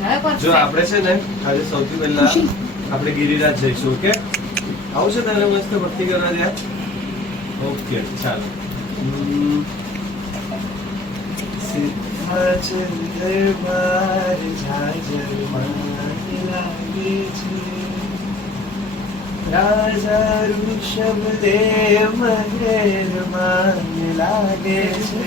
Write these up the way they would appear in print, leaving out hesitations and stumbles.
જો આપણે છે ને આજે સૌથી પહેલા આપણે ગિરિરાજ જઈશું. ઓકે, આવું છે તને મસ્ત ભક્તિ કરવા ત્યાં? ઓકે, ચાલો. સિદ્ધાચલ દરબાર ઝાઝર માન લાગે છે, રાજા ઋષભદેવ મહેરબાન લાગે છે,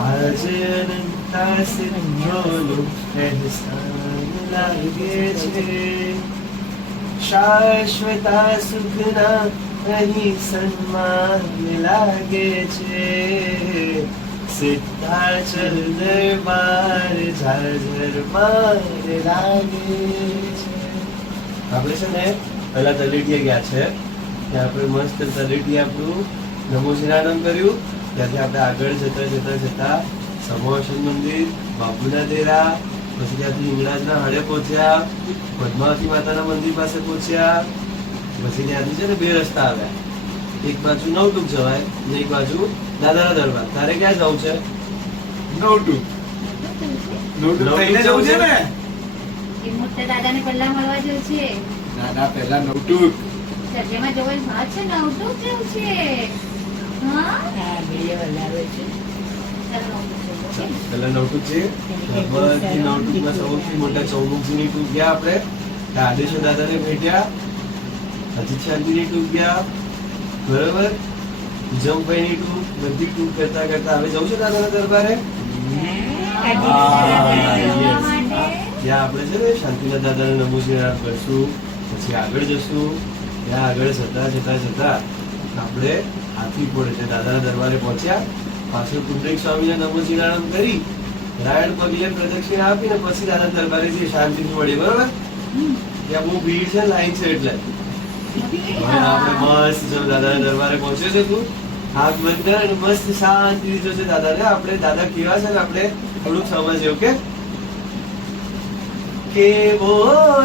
આજ અનંતા સિંહોનું અહેસાન લાગે છે, શાશ્વતા સુખના અહીં સન્માન લાગે છે, સિદ્ધાચલ દરબાર ઝાઝર માન લાગે છે. આપણે છે ને પહેલા તલેટીયા ગયા છે, ત્યાં આપણે મસ્ત તલેટી આપણું નમોજીનાનંદ કર્યું. ત્યાંથી આપણે આગળ જતા જતા જતા સમોહન મંદિર, બાપુના દેરા, પછી ત્યાંથી હિંગળાજના હાડે પહોંચ્યા, પદ્માવતી માતાના મંદિર પાસે પહોંચ્યા. પછી ત્યાંથી છે ને બે રસ્તા આવ્યા, એક બાજુ નવટુક જવાય ને એક બાજુ દાદાના દરબાર. તારે ક્યાં જવું છે? નવટુક થઈને જવું છે ને? મોટા દાદાને પહેલા મળવા જેવું છે. દાદા પહેલા નવટુક. જેમાં જવાનું વાત છે નવટુક જેવું છે. હા પેલા નવટુક છે, બધી નવટુકમાં સૌથી મોટા ચૌમુખજીની ટૂંક ગયા આપણે, આદેશો દાદાને ભેટ્યા, અજીત શાંતિની ટૂંક ગયા, બરોબર, જમભાઈની ટૂંક, બધી ટૂંક કરતા કરતા હવે જવું છે દાદાના દરબારે. ત્યાં આપણે છે ને શાંતિનાથ દાદાને નમોજીનાથ કરશું, પછી આગળ જશું. ત્યાં આગળ જતા જતા જતા આપણે હાથીપોળ એટલે દાદાના દરબારે પહોંચ્યા. પાછળ કુંડલિક સ્વામીને નમોજીનાથ કરી રાયણ પગલે પ્રદક્ષિણા આપીને પછી દાદા દરબારે જઈએ શાંતિથી મળી. બરોબર, ત્યાં બહુ ભીડ છે, લાઈન છે, એટલે હવે આપણે મસ્ત જો દાદાના દરબારે પહોંચ્યો છે, તું હાથ બંધ કર અને મસ્ત શાંતિથી જોશે દાદાને. આપણે દાદા કેવા છે ને આપણે થોડુંક સમજીએ. ઓકે, કેવો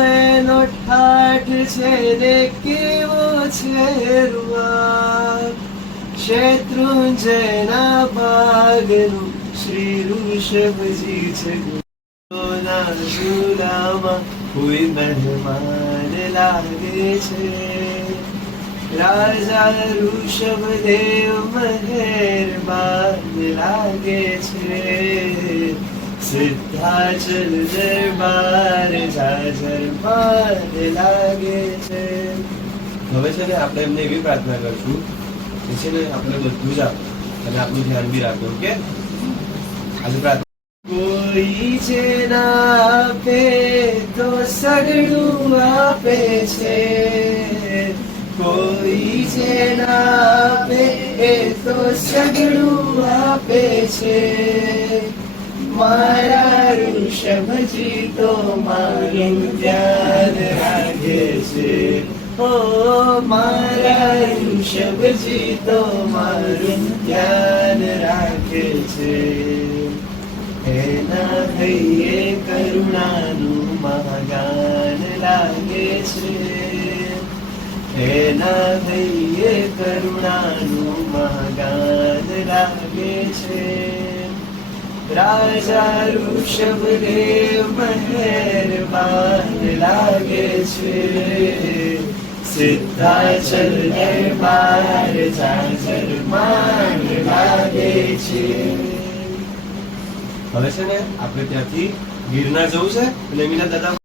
એનો ઠાઠ છે ને કેવો છે રૂઆબ, શેત્રુંજયના ભાગનું શ્રી ઋષભજી છે. ગુરુના ઝૂલામાં કોઈ મહેમાન લાગે છે, રાજા ઋષભદેવ મહેરબાન લાગે છે, સિદ્ધાચલ દરબાર ઝાઝર માન લાગે છે. હવે છે ને આપણે એમને એવી પ્રાર્થના કરશું કે છે ને આપણે બધું જ આપો અને આપણું ધ્યાન બી રાખો. ઓકે, આજે પ્રાર્થના કોઈ જે ના આપે તો સગડું આપે છે, કોઈ જે ના આપે એ તો સગડું આપે છે, મારા ઋષભજી તો મારું ધ્યાન રાખે છે, ઓ મારા ઋષભજી તો મારું ધ્યાન રાખે છે, એના હૈયે કરુણાનું મહાગાન લાગે છે, એના હૈયે કરુણાનું મહાગાન લાગે છે, રાજા ઋષભદેવ મહેરબાન લાગે છે, સિદ્ધાચલ દરબાર ઝાઝર માન લાગે છે. હવે છે ને આપણે ત્યાંથી ગિરનાર જવું છે, એટલે મીના દાદા